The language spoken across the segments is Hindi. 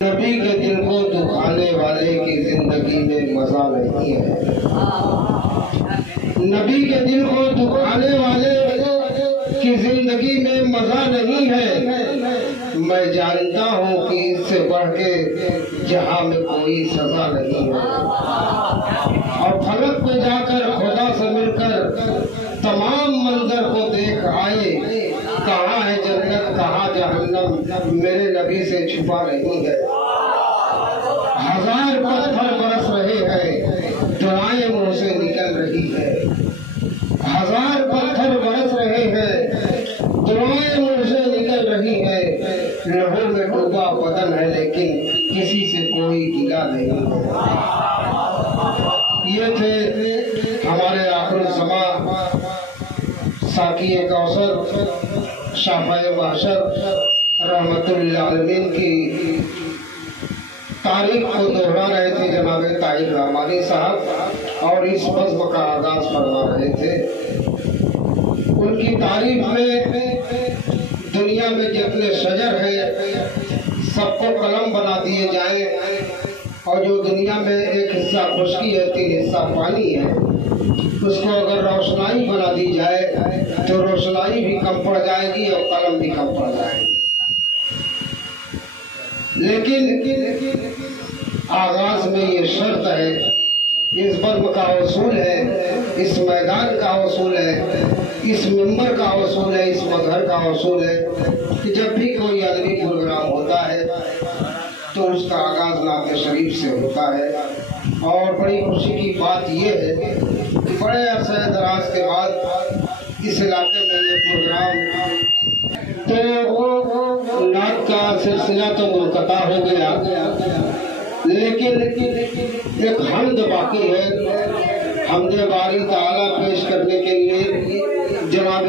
नबी के दिल को दुखाने वाले की जिंदगी में मजा नहीं है। नबी के दिल को दुखाने वाले की जिंदगी में मजा नहीं है। मैं जानता हूँ कि इससे बढ़ के जहाँ में कोई सजा नहीं है। और फलक पे जाकर खुदा से मिलकर तमाम मंजर को देख आए। कहाँ है जन्नत कहाँ जहन्नम, मेरे नबी से छुपा नहीं है। हजार पत्थर बरस रहे हैं, दुआएं मुंह से निकल रही है। हजार पत्थर बरस रहे हैं, दुआएं मुंह से निकल रही है। लहू में डूबा बदन है लेकिन किसी से कोई गिला नहीं है। ये थे हमारे आखिर समा साकी कौसर शाफाए महशर रहमतुल्लिल आलमीन की तारीख को दोहरा रहे थे जनाब ताहिर रहमानी साहब, और इस बज़्म का आगाज फरमा रहे थे। उनकी तारीफ में दुनिया में जितने शजर है सबको कलम बना दिए जाए, और जो दुनिया में एक हिस्सा खुश्की है 3 हिस्सा पानी है, उसको अगर रोशनाई बना दी जाए तो रोशनाई भी कम पड़ जाएगी और कलम भी कम पड़ जाएगी। लेकिन आगाज में ये शर्त है, इस बज़्म का उसूल है, इस मैदान का उसूल है, इस मिंबर का उसूल है, इस मजहर का उसूल है कि जब भी कोई अदबी प्रोग्राम होता है तो उसका आगाज नाते शरीफ से होता है। और बड़ी खुशी की बात यह है कि बड़े अरसे दराज के बाद इस इलाके में ये प्रोग्राम, तो नात का सिलसिला तो मुनक़ता हो गया, लेकिन एक हम्द बाकी है। हमदे बारी ताला पेश करने के लिए जनाब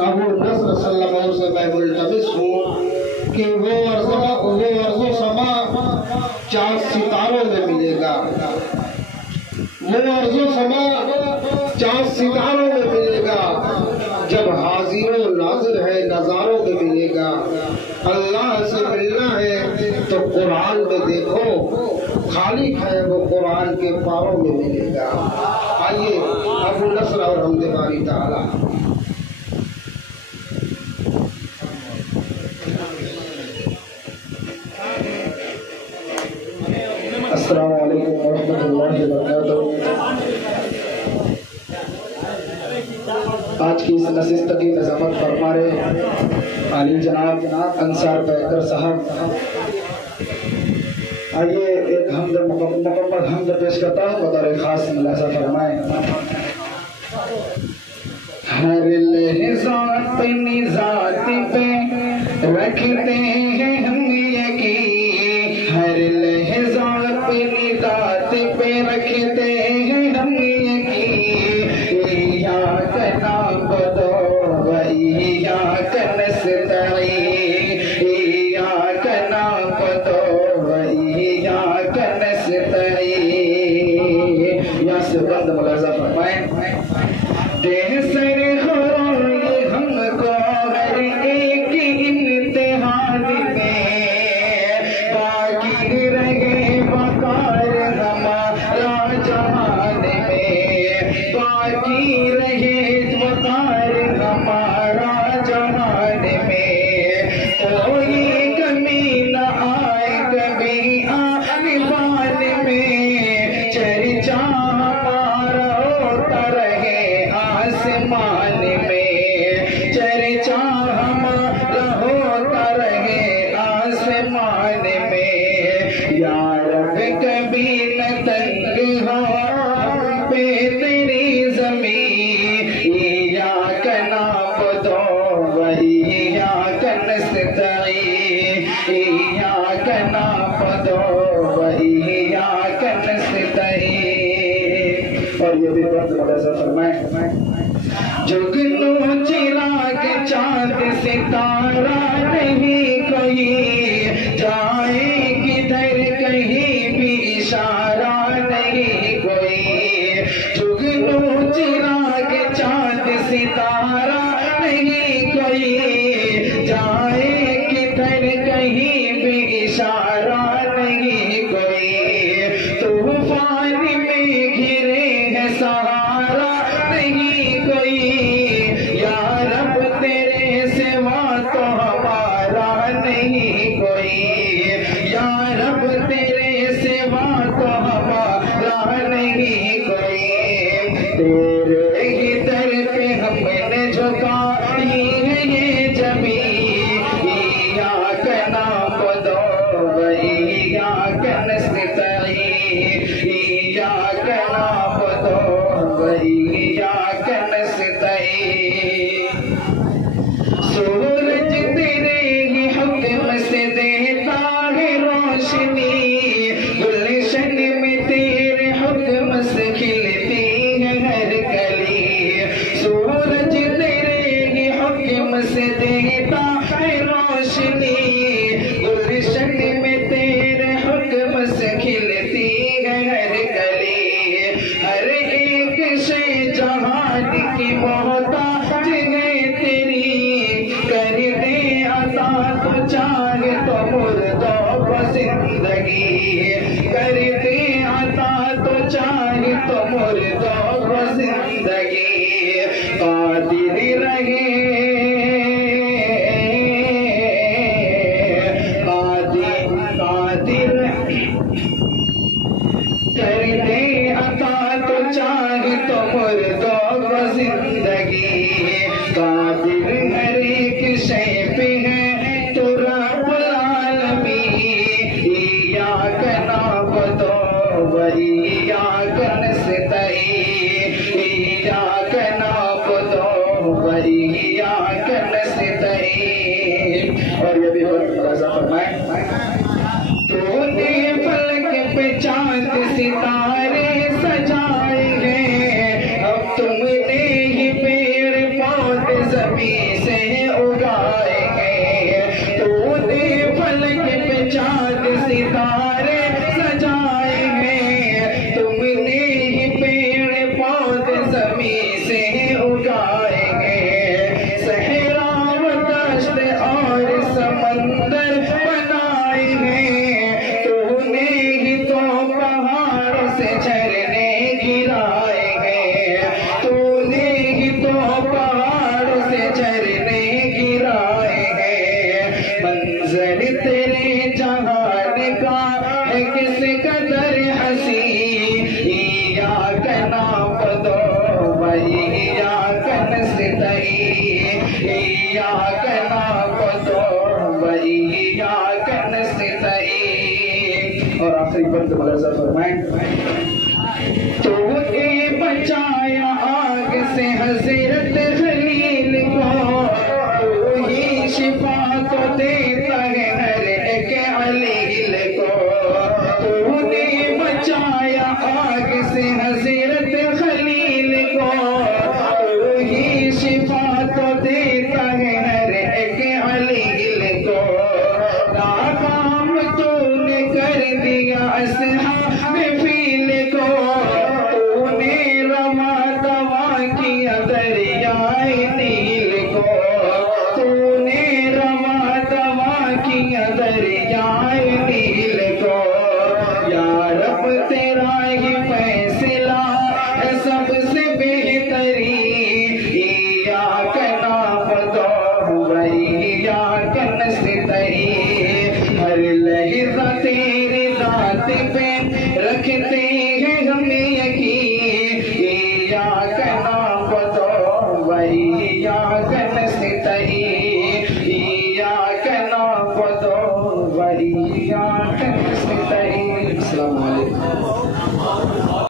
अबू नस्र सल्लल्लाहु से मैं मुल्तमिस हूँ कि वो अर्ज़ो समा 4 सितारों में मिलेगा। वो अर्ज़ो समा 4 सितारों में मिलेगा। जब हाजिर नाज़िर है नज़ारों में मिलेगा। अल्लाह से मिलना है तो कुरान में देखो, खालिक है वो कुरान के पारों में मिलेगा। आइए अबू नस्र और हमदे बारी ताला। अस्सलामु अलैकुम वरहमतुल्लाहि वबरकातुहू। आज की इस नशिस्त की नज़ामत फरमा रहे आली जनाब अंसार पैकर साहब। आइए एक मुकम्मल हमद पेश करता हूँ, बतौर खास मुलाजा फरमाएं। हर लहज़ा अपनी ज़ात पे रखते हैं हम यकीन, हर लहज़ा अपनी ज़ात पे रखते हैं हम यकीन। इय्याक नअबुदु व इय्याक नस्तईन, इय्याक नअबुदु व इय्याक नस्तईन। यहाँ से बुलंद मुलाजा फरमाएं। देह सर खोए हमको हर एक इम्तिहान में, बाकी रहे वकार हमारा जहान में, बाकी रहे वकार हमारा जहान में। कोई कमी न आए कभी आसमान में, चर्चा हमारा होता रहे आसमान में, चर्चा हमारा होता रहे आसमान में। या रब कभी न तंग हो हम पे तेरी ज़मीन, इय्याक नअबुदु व इय्याक नस्तईन, इय्याक नअबुदु व इय्याक नस्तईन। और ये भी बहुत मुलाजा फरमाएं। जुगनू चिराग चांद सितारा नहीं कोई, जाए किधर कहीं भी इशारा नहीं कोई। जुगनू चिराग चांद सितारा नहीं कोई, जाए किधर कहीं भी इशारा नहीं कोई, तूफान में घिरे है सहारा नहीं कोई, या रब तेरे सिवा तो हमारा नहीं कोई, या रब तेरे सिवा तो हमारा नहीं कोई। तेरे ही दर पे हमने झुकाई है ये जमीन, इय्याक नअबुदु व इय्याक नस्तईन, इय्याक नअबुदु व इय्याक नस्तईन। सूरज तेरे ही हुक्म से देता है रोशनी, गुलशन में तेरे हुक्म से खिलती है हर कली, सूरज तेरे ही हुक्म से देता है रोशनी, गुलशन में तेरे हुक्म से खिलती है हर कली, हर एक शे जहान की मोहताज है तेरी, कर दे अता तो चाहे तो मुर्दों को जिंदगी, कर दे अता तो चाहे तो मुर्दों को जिंदगी। कादिर रहे कादिर कर दे अता तो चाहे तो मुर्दों को जिंदगी, कादिर हर एक शय पे है तो रब्बुल आलमीन, इय्याक नअबुदु व इय्याक नस्तईन, इय्याक नअबुदु व इय्याक नस्तईन। और ये भी फरमाए, तूने फलक पे चांद सितारे सजाए हैं, अब तुमने ही पेड़ पौधे ज़मीन से उगाए हैं, तूने फलक पे चांद सितारे सजाए हैं, तुमने ही पेड़ पौधे ज़मीन से उगाए हैं, सहरा व दश्त और समंदर बनाए हैं, तूने ही तो पहाड़ों से झरने गिराए हैं, तूने ही तो पहाड़ों से झरने गिराए हैं, मंजर तेरे जहान का है किस कदर हसी, इय्याक नअबुदु व इय्याक नस्तईन, इय्याक नअबुदु व इय्याक नस्तईन। और आखिरी बंद मलज़ा फरमाएं, तूने बचाया आग से हज़रत खलील को, तू ही शिफा तो देता है हर एक अलील को, तूने बचाया आग से हज़रत खलील को, तू ही शिफा तो देता है हर एक अलील को, नाकाम तूने कर दिया असहाब फील को, तूने रवा दवा किया दरियाए नील को, तूने रवा दवा किया दरियाए नील को, या रब तेरा ही फैसला है सबसे बेहतरीन, इय्याक नअबुदु व इय्याक नस्तईन। हर लहज़ा तेरे दात पे रखते हैं हमें यकीन, इय्याक नअबुदु व इय्याक नस्तईन, इय्याक नअबुदु व इय्याक नस्तईन। अस्सलामु अलैकुम।